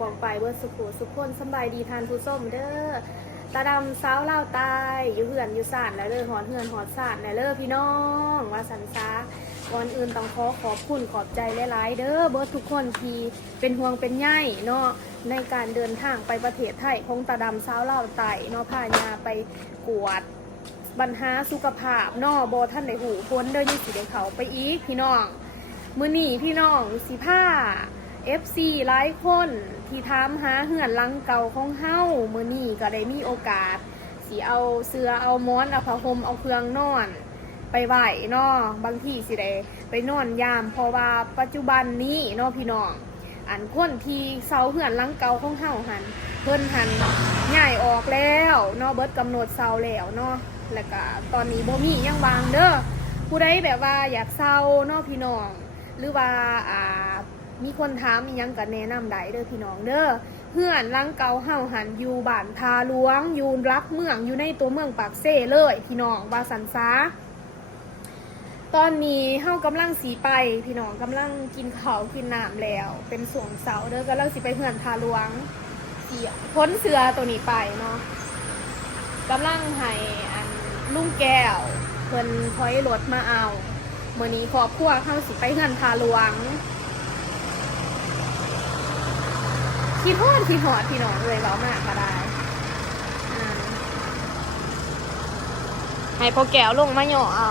ปองไปเบิร์สุขสุขคนสบายดีทานผู้ส้มเด้อตาดำสาวเล่าตายอยู่เหือนอยู่สานแล้วเด้อหอดเหือนหอดสานแล้วเด้อพี่น้องว่าสันซาก่อนอื่นต้องขอขอบคุณขอบใจหลายๆเด้อเบิร์ทุกคนที่เป็นห่วงเป็นใยเนาะในการเดินทางไปประเทศไทยของตาดำสาวเล่าวไตเนาะพายาไปกวดปัญหาสุขภาพเนอบท่านในหูพ้นเด้อยี่สิเดเขาไปอีกพี่น้องมือหนีพี่น้องสิผ้า FC หลายคนที่ถามหาเหือนลังเก่าของเฮามือนี่ก็ได้มีโอกาสสิเอาเสือเอาม้อนเอาผ้าห่มเอาเครื่องนอนไปไหวเนาะบางทีสิได้ไปนอนยามเพราะว่าปัจจุบันนี้เนาะพี่น้องอันคนที่เสาเหือนลังเก่าของเฮาหันเพิ่นหันง่ายออกแล้วเนาะเบิดกำหนดเสาแล้วเนาะแล้วก็ตอนนี้บ่มียังวางเด้อผู้ใดแบบว่าอยากเซาเนาะพี่น้อง หรือว่าอ่า มีคนถามมียังก็แนะนำได้เด้อพี่น้องเด้อเฮือนหลังเก่าเฮาหันอยู่บ้านทาหลวง อยู่รักเมืองอยู่ในตัวเมืองปากเซ่เลย พี่น้องว่าสันซาตอนนี้เฮากำลังสีไป พี่น้องกำลังกินข้าวกินน้ำแล้ว เป็นสวงเสาเด้อกำลังสิไปเหือนทาหลวงเสียพ้นเสือตัวนี้ไปเนาะกำลังให้อันลุงแก้วเพิ่นพอยรถมาเอาเมื่อนี้ครอบครัวเข้าสิไปเหือนทาหลวง ขี้พอดขี้หอดพี่น้องเลยเบามากก็ได้ให้พอแก้วลงมาหย่อเอา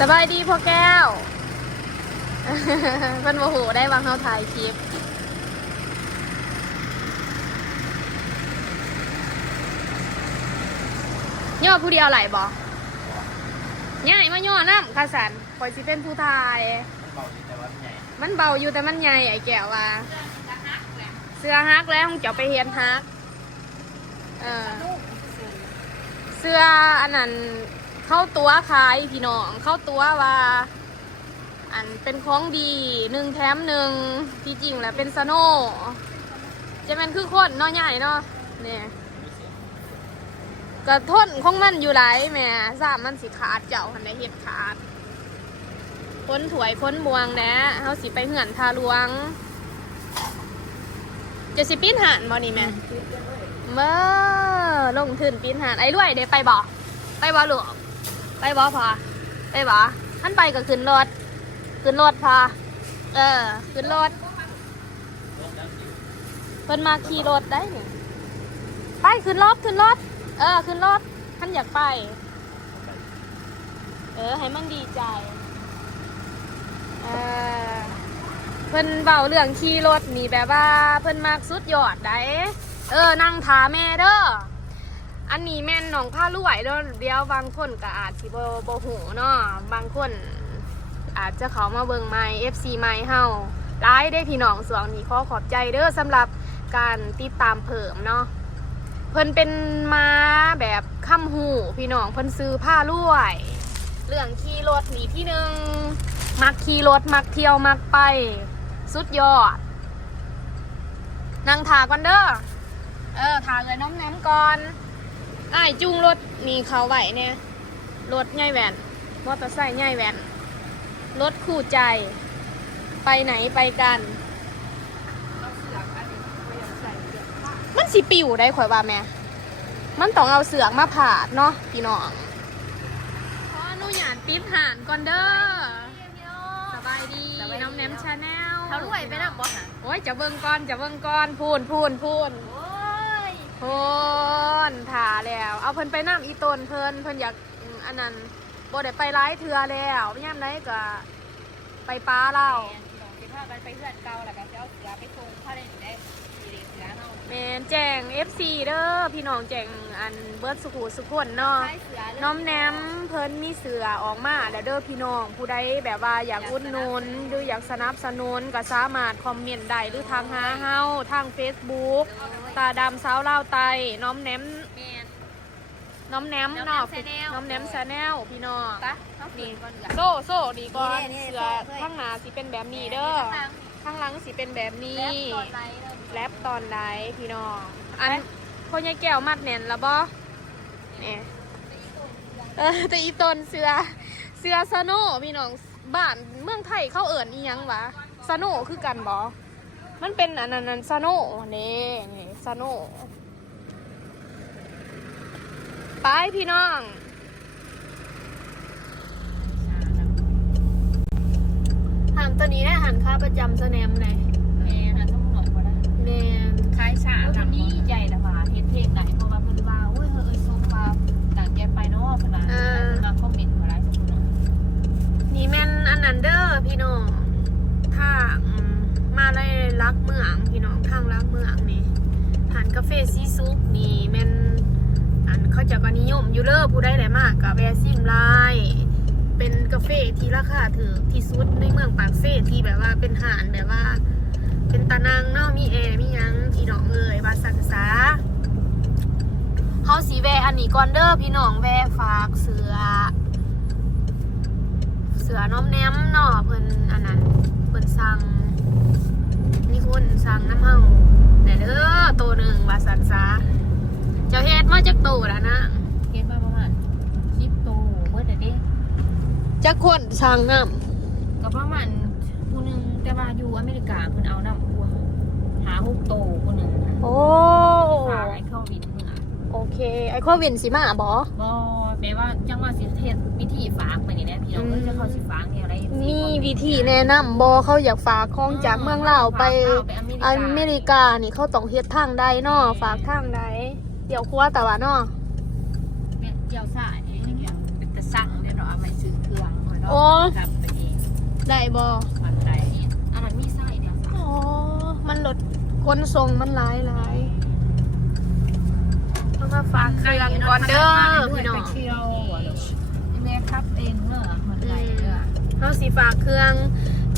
สบายดีพ่อแก้วมันโมโหได้วางเขาถ่ายคลิปย่อผู้เดียวไหลบอ ง่ายมาย่อน้ำคาสันคอยสิเป็นผู้ทายมันเบาอยู่แต่มันใหญ่ไอ้แก้วว่า เสื้อฮักแล้วเจ้าไปเฮียนฮักเออเสื้ออันนั้นเข้าตัวขายพี่น้องเข้าตัวว่า อันเป็นของดีหนึ่งแถมหนึ่งที่จริงแหละเป็นสโน่จะเป็นคือคนเนาะใหญ่เนาะเนี่ย กระทนของมันอยู่ไหลายแม่สามมันสิขาดเจ้าหันได้เห็ดขาดพ้นถวยพ้นบวงแนะเฮาสิไปเหือนทาลวง จะสิปีนหานบ่นี่แม่เมื่อลงทุนปีนหาดไอ้รวยเดี๋ยวไปบ่ไปบ่หลวงไปบ่พอไปบ่ท่านไปก็ขึ้นรถขึ้นรถพอเออขึ้นรถเพิ่นมาขี่รถได้นี่ไปขึ้นรถขึ้นรถ เออขึ้นรถท่านอยากไป เออ ให้มันดีใจ เออเพิ่นเบาเรื่องขี่รถนี่แบบว่าเพิ่นมากสุดยอดได้เออนั่งถาแม่เด้ออันนี้แม่นหนองผ้าลวยเด้อเดี๋ยวบางคนก็อาจสิบ่บ่หูเนาะบางคนอาจจะเขามาเบิ่งใหม่ FC ใหม่เฮาหลายได้พี่น้องสวงนี้ขอขอบใจเด้อสำหรับการติดตามเพิ่มเนาะ เพิ่นเป็นม้าแบบค้ำหูพี่น้องเพิ่นซื้อผ้าลวย เรื่องขี่รถนีที่หนึ่งมักขี่รถมักเที่ยวมักไป สุดยอดนั่งถาก่อนเด้อเออถาเลยน้องน้ำก่อนอ้ายจูงรถนีเขาไหวเนี่ยรถใหญ่แหวนมอเตอร์ไซค์ใหญ่แหวนรถคู่ใจ ไปไหนไปกัน มันสิปิวได้ข่อยว่าแม่ มันต้องเอาเสือกมาผ่าดเนาะพี่น้อง ขออนุญาตปิดห่านก่อนเด้อ สบายดี น้องแนมชาแนลเขารวยไปนะบอสอะโอ้ยจะเบิ่งก่อนจะเบิ่งก่อนพูนพูนพูนโอ้ยพูนถ่าแล้ว เอาเพิ่นไปนั่งอีตนเพิ่นเพิ่นอยากอืมอันนั้นบ่ได้ไปร้ายเทือแล้วย่ามไหนก็ไปป้าเราสิพากันไปเพื่อนเก่าแล้วก็จะเอาเสือไปส่งเข้าได้หนึ่งได้ดีเลยเสือเนาะ แมนแจง FC เด้อพี่น้องแจงอันเบิร์ดสุขุสุขคนเนาะใช่เสือเลยน้อมแนมเพิ่นมีเสือออกมาแล้วเด้อพี่น้อง ผู้ใดแบบว่าอยากอุดหนุนหรืออยากสนับสนุนก็สามารถคอมเมนต์ได้หรือทางหาเฮาทาง Facebook ตาดำสาวลาวไตน้อมแนมแมนน้อมแนมน้อมแนมเนาะ Channel น้อมแนมชาแนลพี่น้องปะเขาฝืนก่อนเหลือโซ่โซ่ดีก่อนนี่ๆเสือโซ่ด้วยข้างหน้าสิเป็นแบบนี้เด้อข้างหลังสิเป็นแบบนี้ แล้วกดไลค์เลยแรปตอนใดพี่น้องอันพ่อใหญ่แก้วมัดแน่นแล้วบ่เนี่ยเออแต่อีตนเสือเสือซาโน่พี่น้องบ้านเมืองไทยเขาเอิ่นอีหยังวะซาโน่คือกันบอมันเป็นอันนั้นอันซาโน่นี่นี่ซาโน่ไปพี่น้องหันตัวนี้ได้หันค่าประจำสแนมไหนแม่นะทั้งหมดบ่ได้ แนนคล้ายฉากแบบนี้ใหญ่แต่ว่าเฮ็ดเพลงไหนเพราะว่าเพิ่นว่าโอ้ยเฮ้ยส่งมาต่างแกไปเนาะเพิ่นว่าเพิ่นมาคอมเมนต์บ่ได้สักคนนี่แม่นอันนั้นเด้อพี่น้องทางมาในรักเมืองพี่น้องทางรักเมืองนี่ผ่านกาแฟซีซุปนี่แม่นอันเขาเจะก็นิยมอยู่เด้อผู้ใดได้มากกับแวะซิมไลน์เป็นกาแฟที่ราคาถือที่สุดในเมืองปากเซ่ที่แบบว่าเป็นหานแบบว่า เป็นตะนางเนาะมีแอร์มีหยังพี่น้องเอ่ยว่าสันซาเฮาสีแวะอันนี้ก่อนเด้อพี่น้องแวะฝากเสือ เสือน้อมแนมเนาะเพิ่นอันนั้นเพิ่นสั่งมีคนสั่งน้ำเฮาแต่เด้อโตหนึ่งว่าสันซาเจ้าเฮ็ดมาจากโตแล้วนะเฮ็ดมาประมาณ10โตเบิดเด้จักคนสั่งน้ก็ประมาณผู้หนึง แต่ว่าอยู่อเมริกาเพิ่นเอานำผู้หา6โตผู้หนึงำโอ้ ฝากให้เข้าวินเมื่อโอเค ไอโควินสิมาบอ บ่แม้ว่าจังว่าสิเฮ็ดวิธีฝากไปนี่แหละพี่น้องเอ้ยจะเข้าสิฝากเนี่ยอะไรมีวิธีแนะนำบอเขาอยากฝากของจากเมืองลาวไปอเมริกานี่เขาต้องเฮ็ดทางใดเนาะฝากทางใดเดี๋ยวครัวแต่ว่าเนาะแม่เจียวซ่านี่อย่างเงี้ยเป็นตะสั่งเด้อเนาะเอาไปซื้อเครื่องเนาะโอ้ครับไปเองได้บอมันได้เนี่ยอันนั้นมีไส้เนี่ย อ๋อ มันลดคนส่งมันหลายหลายต้องมาฝากเครื่องก่อนเด้อพี่น้องไปเที่ยวแม่ครับเองเนอะมันไรเด้อเขาสิฝากเครื่อง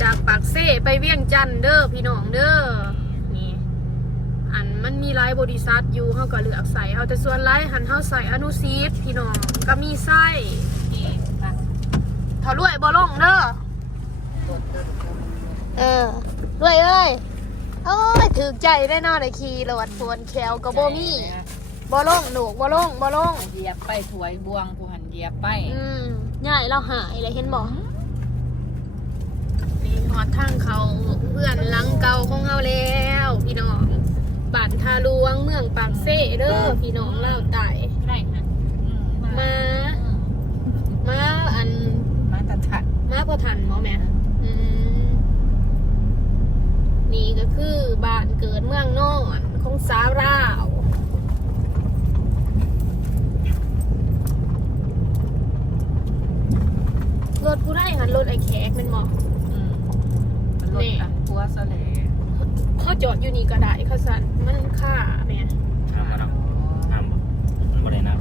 จากปากเซ่ไปเวียงจันทน์เด้อพี่น้องเด้อนี่อันมันมีหลายบริษัทอยู่เขาก็เลือกใส่เขาแต่ส่วนหลายหันเขาใส่อนุซีดพี่น้องก็มีไส้นี่กันถ้ารวยบ่ลงเด้อเออรวยเอ้ย โอ้ยถือใจได้เนอได้ขี่รถพวนแควก็บ่มีบ่ลงหนูกบ่ลงบ่ลงเหยียบไปถวยบวงกูหันเหยียบไปอืมง่ายเราหายเลยเห็นบ่นี่หอดทางเขาเพื่อนหลังเก่าของเฮาแล้ว พี่น้องบ้านทาลวงเมืองปากเซ่เด้อพี่น้องเล่าวไต่ได้ฮะอืม มา มาอัน มาตัดถัด มาพอทันบ่แม่อืมนี่ก็คือบ้านเกิดเมืองนอนของสาวราว รถผู้ได้หันรถไอ้แขกเป็นหมอ อืมมันลดอันปัวซะเลย เขาจอดอยู่นี่ก็ได้เขาสั่นมันค่าแม่ น้ำมาแล้วน้ำบ่มันบ่ได้น้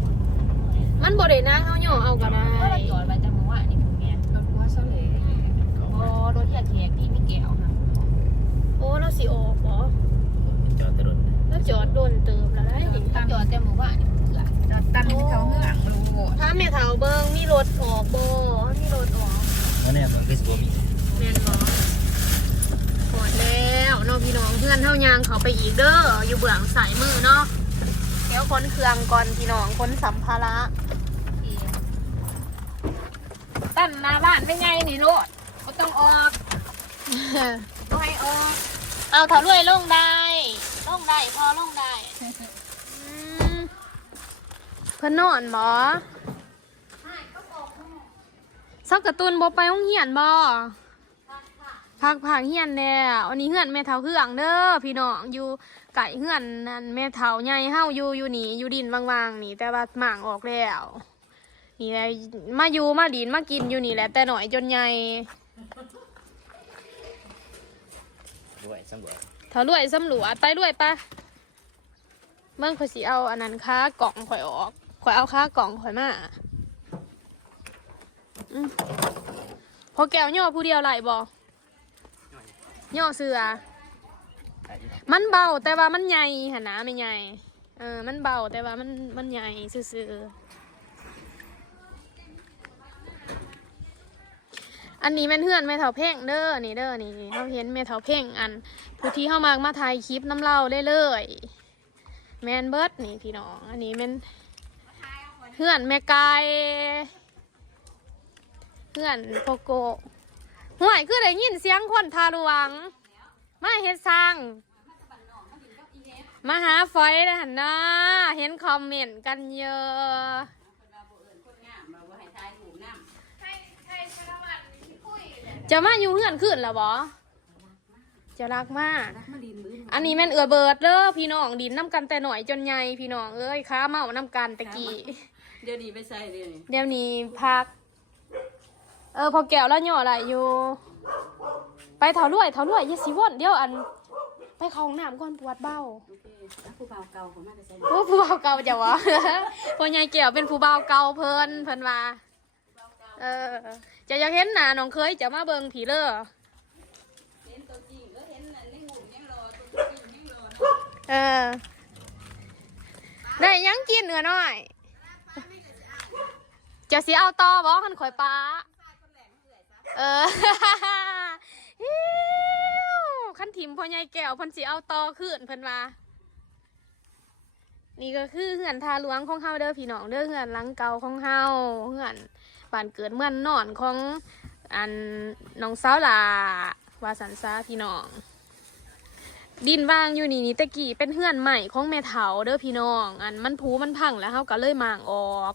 มันบ่ได้นะเขาย่อเอาก็ได้ ก็เราจอดไว้แต่เมื่อวานนี่พวกเนี้ยรถปัวซะเลยำเขา โอ้รถที่อาเทียที่มีแก้วค่ะ โอ้เราสิออกบ่ จอดแตรถ แล้วจอด โดนเติมแล้วได้ดิถ้าจอดแต่เมื่อวานนี่เผื่อจอดตั้งให้เขาเหืองรู้ถ้าแม่เฒ่าเบิ่งมีรถออกบ่มีรถออกแล้วเนี่ยมันคือสิบ่มีแม่นบ่หอดแล้วเน้องพี่น้องเพื่อนเท่ายางเขาไปอีกเด้ออยู่เบื้องสายมือเนาะเดี๋ยวคนเครื่องก่อนพี่น้องคนสัมภาระตั้นหน้าบ้านได้ไงนี่รถก็ต้องออกก็ให้ออกเอาเถาด้วยลงได้ ลงได้พอลงได้อืมเพิ่นนอนบ่ซักการ์ตูนบ่ไปห้องเหียนบ่พักผักเหียนแล้วอันนี้เฮือนแม่เฒ่าเครื่องเด้อพี่น้องอยู่ไก่เฮือนนั่นแม่เฒ่าใหญ่เฮาอยู่อยู่นี่อยู่ดินว่างๆนี่ แต่ว่าหมางออกแล้วนี่แหละมาอยู่มาดินมากินอยู่นี่แหละแต่หน่อยจนใหญ่ด้วยสำรวจ ถ้ารวยสำรวจไปรวยปะเมื่อข่อยสิเอาอันนั้นค้ากล่องข่อยออกข่อยเอาค้ากล่องข่อยมาอพอแก้วย่อผู้เดียวไหลบอย่อเสือ มันเบาแต่ว่ามันใหญ่หนนะไม่ใหญ่ เออ มันเบาแต่ว่ามันมันใหญ่ซื่อๆ อันนี้แม่นเพื่อนแม่เถาเพ่งเด้อนี่เด้อนี่เขาเห็นแม่เถาเพ่งอัน ผู้ที่เข้ามามาถ่ายคลิปน้ำเล่าได้เลยๆแมนเบิร์ดนี่พี่น้อง อันนี้แมนเพื่อนแม่กายเพื่อนโปโกห่วยคือได้ยินเสียงคนทาหลวง มาเฮ็ดสร้างมาหาฟอยนะหันนะเห็นคอมเมนต์กันเยอะ จะมาอยู่เฮือนขึ้นแล้วบอจะรักมากอันนี้แม่นเอือเบิดเด้อพี่น้องดินน้ำกันแต่หน่อยจนใหญ่พี่น้องเอ้ยค้าเมาน้ำกันตะกี้ เดี๋ยวนี้ไปใส่เดี๋ยวนี้เดี๋ยวนี้พัก เออพอแก้วแล้วหย่ออะไรอยู่ ไปเถาลวยเถาลวยอยาสิว่นเดี๋ยวอัน ไปเข้าห้องน้ำก่อนปวดเบ้าโอเคแล้วผู้บ่าวเก่าผมมาจะใส่ โอ้ผู้บ่าวเก่าจะวะ พ่อใหญ่แก้วเป็นผู้บ่าวเก่าเพิ่นเพิ่นว่า เออ จะอยากเห็นหน้าน้องเคยจะมาเบิ่งผีเลอเห็นตัวจริงเออเห็นนั่นในหุ่นยังรอตัวจริงยังรอเนาะเออ ได้ยังกินเหนือน้อย จะสิเอาต่อบ่คันข่อยปลาเออ ฮิ้วคันถิ่มพ่อใหญ่แก้วเพิ่นสิเอาต่อขึ้นเพิ่นว่านี่ก็คือเหือนทาหลวงของเฮาเด้อพี่น้องเด้อเหือนหลังเก่าของเฮาเหือน บานเกิดเมื่องนอนของอันน้องสาวลาวาสันซาพี่น้อง ดินว่างอยู่นี่นี่ตะกี้เป็นเฮือนใหม่ของแม่เถาเด้อพี่น้อง อันมันผูมันพังแล้วเฮาก็เลยมางออก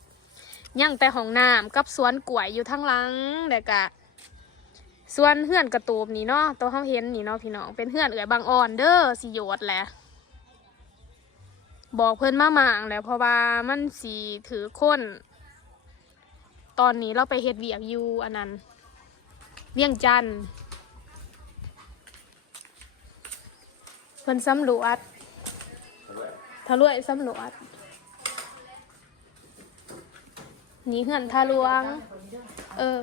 ยังแต่ห้องน้ำกับสวนกล้วยอยู่ทั้งหลังแต่กะส่วนเฮือนกระตูบนี่เนาะตัวเฮาเห็นนี่เนาะพี่น้องเป็นเฮือนเอือยบางอ่อนเด้อสิโยดแหละบอกเพิ่อนมาหมางแล้วเพราะว่ามันสีถือค้น ตอนนี้เราไปเฮ็ดเวียกอยู่อันนั้น เวียงจันทน์เพิ่นสำรวจทะลวยสำรวจนี่เหือนทะลวง เออ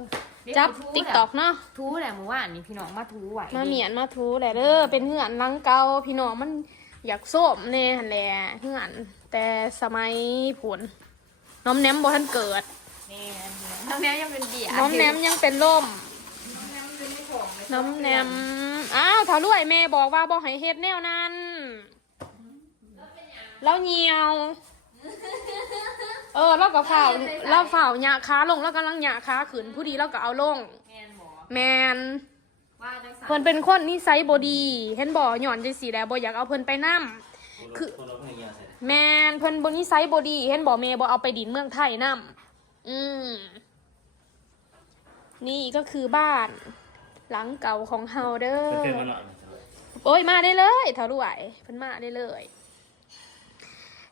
จับติ๊กตอกเนาะ ทูแหละเมื่อวานนี่พี่น้องมาทูไหวมาเหมียนมาทูแหละเด้อ เป็นเหือนหลังเก่าพี่น้องมันอยากส้มแน่หันแหละเหือน แต่สมัยผุนน้อมแนมบ่ทันเกิด นี่น้องแม่ยังเป็นเบียร์น้อมแนมยังเป็นล่ม น้อมแนมอ้าวถ้ารวยแม่บอกว่าบ่ให้เฮ็ดแนวนั้น แล้วเหี่ยว เออเราก็เฝ้าเราเฝ้าหยาค้าลงแล้วกำลังหยาค้าขืนผู้ดีเราก็เอาลง แมนหมอแมนว่าจังสันเพิ่นเป็นคนนิสัยบ่ดี เห็นบ่หย่อนจังสีแหล้วบ่อยากเอาเพิ่นไปนํคือคนเราเพิ่งยาใส่แมนเพิ่นบ่นิสัยบ่ดี เห็นบ่แม่บ่เอาไปดินเมืองไทยนํ อืม นี่ก็คือบ้าน หลังเก่าของเฮาเด้อเคยมาหน่อยโอ้ยมาได้เลยเท่ารวย เพิ่นมาได้เลย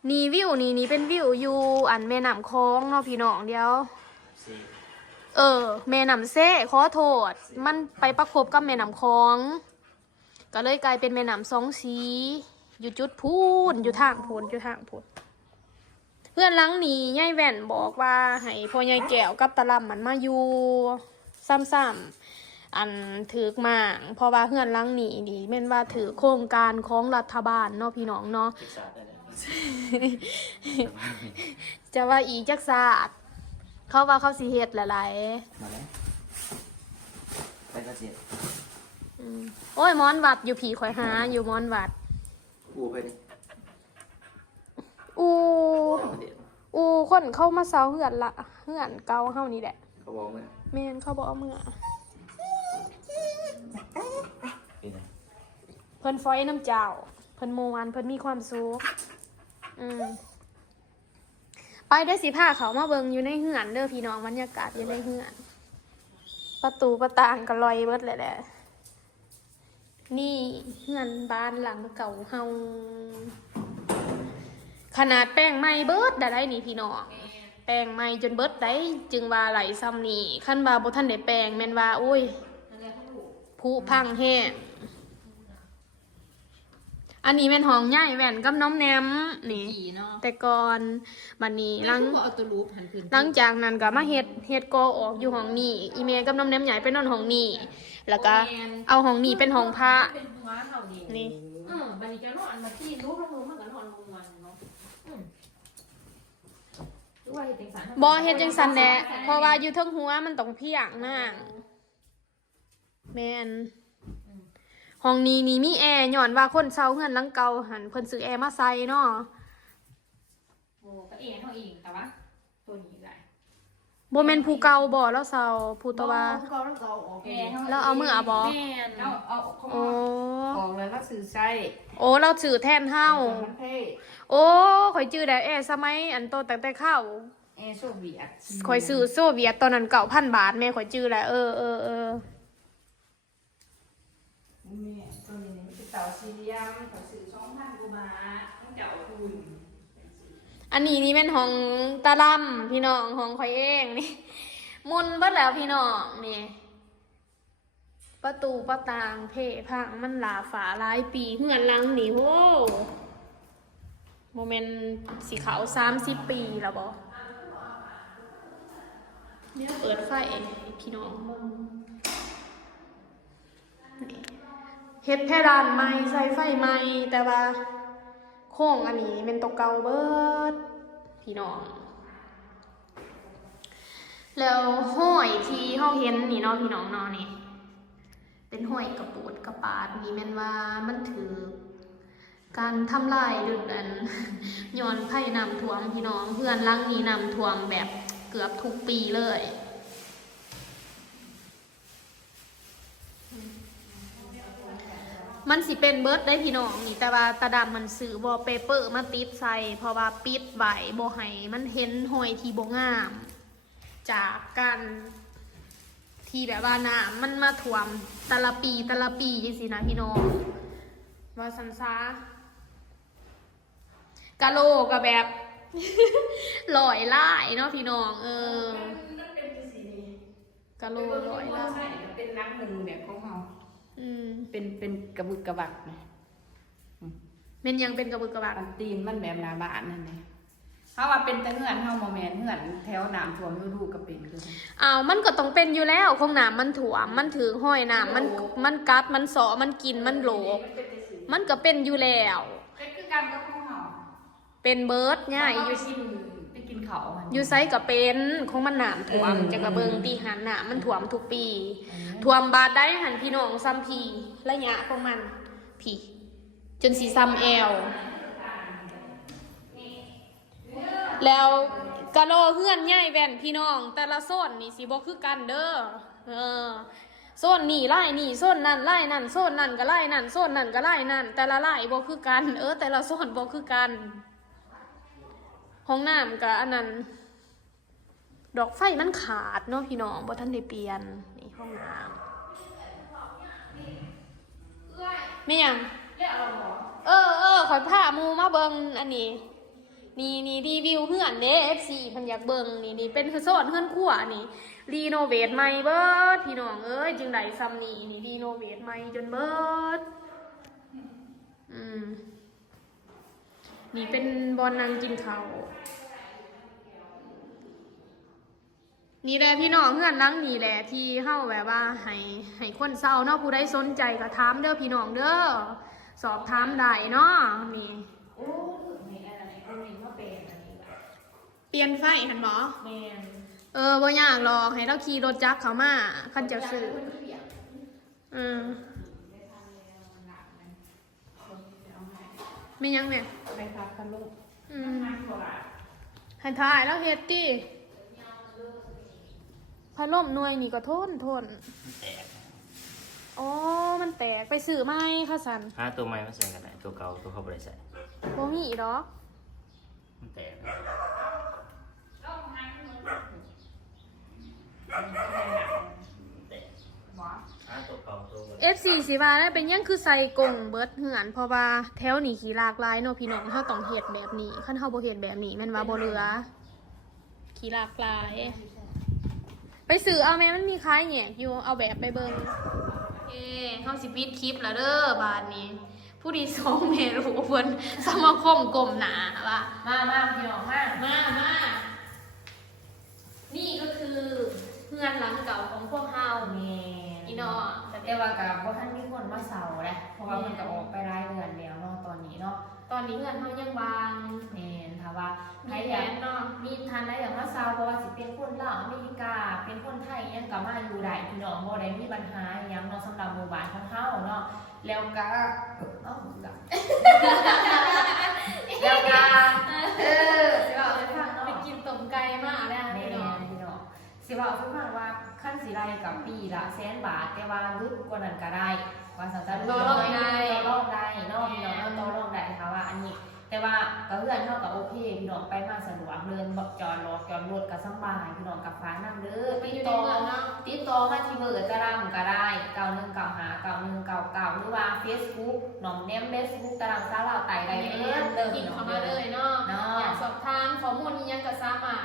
นี่วิวนี่นี่เป็นวิวอยู่อันแม่น้ำคลองเนาะพี่น้องเดียว สี่เออแม่น้ำเซ่ขอโทษ มันไปประกบกับแม่น้ำคลอง ก็เลยกลายเป็นแม่น้ำสองสี อยู่จุดพูนอยู่ทางพูนอยู่ทางพูน เพื่อนหลังนี้ยายแว่นบอกว่าให้พ่อยายแก้วกับตะลำมันมาอยู่ซ้ำๆอันถือกมางเพราะว่าเพื่อนหลังนี้นี่แม่นว่าถือโครงการของรัฐบาลเนาะพี่น้องเนาะ ศึกษาได้เลยจะว่าอีจักศาสตร์เขาว่าเขาสิเฮ็ดหลายๆมาแล้วไปกระเจี๊ยบอืมโอ้ยมอนวัดอยู่ผีข่อยหาอยู่มอนวัดอูไปดิ อูเอากระเจี๊ยบอูคนเข้ามาเซาเหือนละเหือนเก่าเฮานี่แหละเขาบอกไหมแม่นเขาบอกเอามื่อเป็นไงเพิ่นฟอยน้ำเจ้า เพิ่นมวนเพิ่นมีความสุขอืมไปได้อสิผ้าเขามาเบิงอยู่ในเหือนเด้อพี่น้องบรรยากาศอยู่ในเหือน ประตูประต่างก็ลอยเบิดเลยแหละนี่เหือนบ้านหลังเก่าเฮา ขนาดแป้งไหม้เบิดได้นี่พี่น้อง แป้งไหม้จนเบิดได้จึงว่าไหลซ้ำนี่ขั้นว่าบ่ทันได้แป้งแม่นว่าโอ้ยผู้พังแห้งอันนี้เป็นห้องใหญ่แหวนกับน้องแนมนี่ผีเนาะแต่ก่อนบัดนี้หลังก็เอาตัวรูปหันขึ้นหลังจากนั้นก็มาเฮ็ดเฮ็ดกอออกอยู่ห้องนี้อีเมลกับน้องแนมใหญ่ไปนอนห้องนี้แล้วก็เอาห้องนี้เป็นห้องพระเป็นหัวเท่านี้นี่เออบันนี้จะนอนมาที่รูปแล้วมือมันก็นอนลงวันเนาะอืมรู้ ว่าเฮ็ดจังสันบอเฮ็ดจังสันแหละเพราะว่าอยู่เทิงหัวมันต้องเพียงนางแมนห้องนี้นี่มีแอร์ย้อนว่าคนเซาเฮือนหลังเก่าหันเพิ่นซื้อแอร์มาใส่เนาะ โอ้ก็เองเท่าเอง แต่ว่าตัวนี้แหละบ่แม่นภูเก่าบ่แล้วเซาภูตะวาเขาแล้วก็เอาออกแม่แล้วเอามือเอาบ่แม่นเอาเอาเขาโอ้ออกเลยแล้วสื่อใส่โอ้เราถือแทนเฮามันเท่โอ้ข่อยจื้อได้แอสมัยอันโตตั้งแต่เข้าแอร์โซเวียตข่อยซื้อโซเวียตตอนนั้น9,000บาทแม่ข่อยจื้อแล้วเออเออเออนี่ตัวนี้มันเป็นเต่าซีเรียมเขาสื่อสองพันกว่าบาทต้องเจ้าคุณ อันนี้นี่เป็นของตาลำพี่น้องของข่อยเองนี่ มุนเบิดแล้วพี่น้องนี่ ประตูประตางเพพังมันหลาฝาหลายปีเฮือนหลังนี่โหโมเมนสีขาวสามสิบปีแล้วบอเนี่ยเปิดไฟพี่น้องเฮ็ดแค่ดานไม้ใส่ไฟไม้แต่ว่า โค้งอันนี้เป็นตัวเก่าเบิดพี่น้อง แล้วห้อยที่เฮาเห็นนี่เนาะพี่น้องเนาะนี่ เป็นห้อยกระปูดกระปาดนี่แม่นว่ามันถือ การทำลายดึกอันย้อนไผ่นำท่วมพี่น้องเพื่อนลังนี้นำท่วมแบบเกือบทุกปีเลย มันสิเป็นเบิร์ดได้พี่น้องนี่แต่ว่าตาดำมันซื้อวอลเปเปอร์มาติดใส่เพราะว่าปิดใบโบให้มันเห็นหอยที่โบงาม จากการที่แบบว่าน้ำมันมาท่วมแตะละปีแตะละปีจังสินะพี่น้องว่าสันซากะโลก็แบบลอยไล่เนาะพี่น้อง เออมันเป็นสีนี้กะโลลอยไล่ใช่เป็นน้ำมือแบบของเขา อืมเป็นเป็นกระบึกกระบักนะเป็นยังเป็นกระบึกกระบักมันตีนมันแบบหนาบ้านนั่นเองเขาว่าเป็นแต่เหือนเฮาโมแมนเหือนแถวน้ำท่วมฤดูก็เป็นคือกันอ้าวมันก็ต้องเป็นอยู่แล้วของน้ำมันถ่วมมันถือห้อยน้ำมันมันกัดมันเสอมันกินมันโหลกมันก็เป็นอยู่แล้วเป็นคือการก็ของเฮาเป็นเบิร์ดง่ายอไปยู่กินไปกิน เขาวมันอยู่ไซก็เป็นของมันน้ำถ่วมเออจะกระเบิงตีหันน้ำมันถ่วมทุกปีถ่วมบาดได้หันพี่น้องซ้ำพีระยะของมันพี่จนสีซ้ำแอลแล้วกะโลเฮือนใหญ่แว่นพี่น้อง แต่ละโซนนี่สิบ่คือกันเด้อเออโซนนี่ไล่นี่โซนนั่นไล่นั่นโซนนั่นก็ไล่นั่นโซนนั่นก็ไล่นั่น แต่ละไล่บ่คือกัน เออ แต่ละโซนบ่คือกัน ห้องน้ำกับอันนั้น ดอกไฟมันขาดเนาะพี่น้องบ่ทันได้เปลี่ยนนี่ห้องน้ำไม่ยังเออเออขอยผ้ามูมาเบิงอันนี้ นี่นี่รีวิวเฮือนเด้ FC เพันอยากเบิงนี่นี่เป็นคือโซนเฮือนครัวนี่รีโนเวทใหม่เบิดพี่น้องเอ้ยจึงไดซ้ำนี่นี่รีโนเวทใหม่จนเบิดอืม นี่เป็นบอลนางกินข้าวนี่แหละพี่น้องเฮือนหลังนี่แหละที่เฮาแบบว่าให้ให้คนเศร้าเนาะผู้ใดสนใจก็ถามเด้อพี่น้องเด้อสอบถามได้เนาะนี่โอ้มีอะไรก็มีมาเป็นอันนี้แบบเปลี่ยนไฟหันหมอแม่นเออบ่ยากหรอกให้เราขี่รถจักรเขามาคันจะซื้ออืม ไม่ยังเนี่ยไปพักกันลูกอืมให้ถ่ายแล้วเฮ็ดติพัดลมหน่วยนี่ก็ทนทนแตกอ๋อ มันแตกไปซื้อไหมค่ะสันหาตัวใหม่มาใส่กันไหนตัวเก่าตัวเขาบริใส่บ่มีดอกมันแตกแตกหาตัวเก่า ตัวบริ FC สิว่าได้เป็นหยังคือใส่กงเบิดเหือนเพราะว่าแถวนี้ขี่หลากหลายเนาะพี่น้องเฮาต้องเฮ็ดแบบนี้คันเฮาบ่เฮ็ดแบบนี้แม่นว่าบ่เหลือขี่หลากหลาย ไปซื้อเอาแม่มันมีขายแหกอยู่เอาแบบไปเบิ่งเอ้เฮาสิปิดคลิปแล้วเด้อบาดนี้ ผู้ดีสองเมรูเพิ่นสมาคมกลมหนาว่ามามาพี่น้องมามามานี่ก็คือเพื่อนหลังเก่าของพวกเฮาแม่อีน้อ แต่ว่ากับว่าท่านมีคนมาเสาแหละเพราะว่ามันก็ออกไปรายเดือนแล้วเนาะตอนนี้เนาะตอนนี้เพื่อนเฮายังวางแม่นถ้าว่าใครมีอแผยากนเนาะมีทันได้อย่างว่าซาวเพราะว่าสิเป็นคนลาวอเมริกา เป็นคนไทยยังกลับมาอยู่ได้พี่น้องบ่ได้มีปัญหาอหยังเนาะสำหรับหมู่บ้านของเฮาเนาะแล้วก็เอ้าหลับแล้วก็เออสิว่าเอาไปฟังเนาะไปกินต้มไก่มาแล้วแม่พี่น้องพี่น้องสิว่าทุกครั้งว่า ขั้นสีไรกับปีละแสนบาท แต่ว่ารุดกว่านั้นก็ได้ว่าสันจะรุดต่อรองได้ต่อรองได้เนอกพี่น้องเอาต่อรองได้ค่ะว่าอันนี้ แต่ว่าก็เพื่อนเท่ากับโอเคพี่น้องไปมาสะดวกเดินบอกจอดรถจอดรถก็สำบายพี่น้องกับฟ้านั่งเด้อไปติอดยู่ในต่อเมืองเนาะติดต่อมาที่เบอร์ตารางก็ได้เก้าหนึ่งเก้าหาเก้าหนึ่งเก้าเก้าหรือว่าเฟซบุ๊กน้องแนมเฟซบุ๊กตารางสาวเราวไต่ได้เด้อเดิมกินน้องเข้าเด้มาเลอยเนาะเนาอยาะกสอบถามข้อมูลนี้ยังก็สามารถ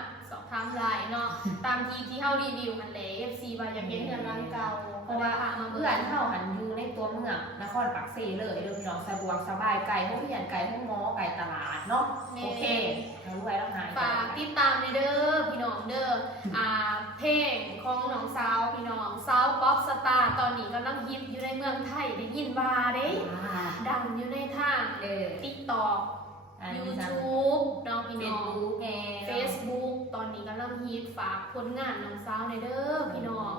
สอบถามได้เนาะ ตามที่ที่เฮารีวิวมันเลย FC ว่าอยากเห็นเรื่องร้านเก่าเพราะว่าพามาเพื่เบื่ออนเท่าหันอยู่ในตัวเมืองนครปักเซเลยเด้อพี่น้องสะดวกสบายไก่ห้องเรียนไก่ห้องหมอไก่ตลาดเนาะโอเครู้ไว้แล้วหายฝากติดตามในเด้อพี่น้องเด้ออ่าเพลงของน้องสาวพี่น้องสาวป๊อปสตาร์ตอนนี้กำลังฮิตอยู่ในเมืองไทยได้ยินว่าเด้ อ่าดังอยู่ในทาง เออ TikTok อัน นี้ทาง YouTube น้องพี่เฟน้ซองบุ๊กไง Facebook ตอนนี้กำลังฮิตฝากผลงานน้องสาวในเด้อพี่น้อง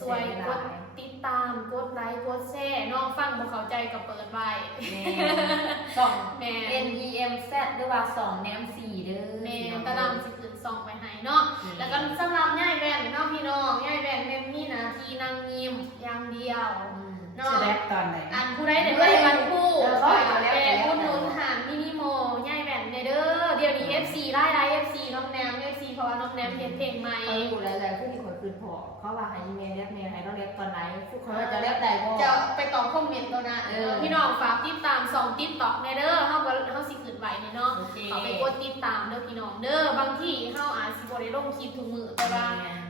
สวยกดติดตามกดไลค์กดแชร์น้องฟังบ่เข้าใจก็เปิดไว้สองแม่ N E M Z หรือว่าสองแนมสี่เด้อแม่ตารางสิขึ้นส่องไปให้เนาะแล้วก็สำหรับย่ายแว่นเนาะพี่น้องย่ายแว่นแม่นมีหน้าที่นั่งยิ้มอย่างเดียวจะเนาะแรปตอนไหนอันผู้ใดได้ไปวันผู้ฝากแม่อุดหนุนหาง FC ไล่ไล่ FC น้องแนม FC เพราะว่าน้องแนมเฮ็ดเพลงใหม่เขาอยู่แล้วๆขึ้นที่คนคืนพอเขาว่าให้อีเมลเรียกเมลให้เราเรียกตอนไหนทุกคนว่าจะเรียกได้บ่จะไปตอบคอมเมนต์ตัวนะเออพี่น้องฝากติดตามสองติ๊กต็อกในเด้อเฮาก็เฮาสิขึ้นไว้นี่เนาะโอเคเขาไปกดติดตามเด้อพี่น้องเด้อบางทีเฮาอาจสิบ่ได้ลงคลิปทุกมื้อแต่ว่า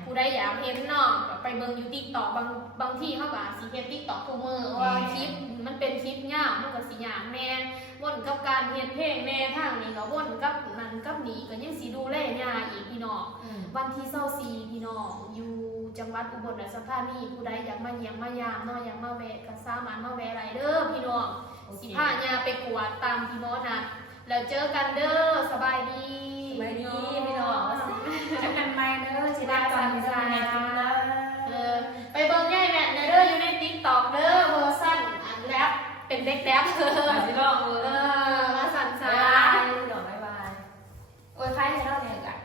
ผู้ใดอยากเห็นเนาะก็ไปเบิ่งอยู่ TikTok บางบางทีเฮาก็อาจสิเฮ็ด TikTok ทุกมื้อเพราะว่าคลิปมันเป็นคลิปยาวมันก็สิยากแน่วนกับการเฮ็ดเพลงแน่ทางนี้ก็วนกับนั่นกับนี้ก็ยังสิดูแลยากอีกพี่น้องอืมวันที่เศร้าซีพี่น้องอยู่จังหวัดอุบลราชธานีผู้ใดอยากมาเยี่ยมมายามเนาะอยากมาแวะก็สามารถมาแวะไรเด้อพี่น้องโอเคสิพายาไปกวดตามพี่มอนะแล้วเจอกันเด้อสบายดีสบายดีพี่น้อง ทำกันไมเนอสิได้ตอนนี้จนะเออไปเบิ่งย่าแมทเนอร์อยู่ในติ๊กต็อกเด้อเวอร์ซันอันแรปเป็นเด็กแรปเออสิลองเออมาสั่นซาดอกบายบายโอ้ยใครให้เราเนี่ยกัน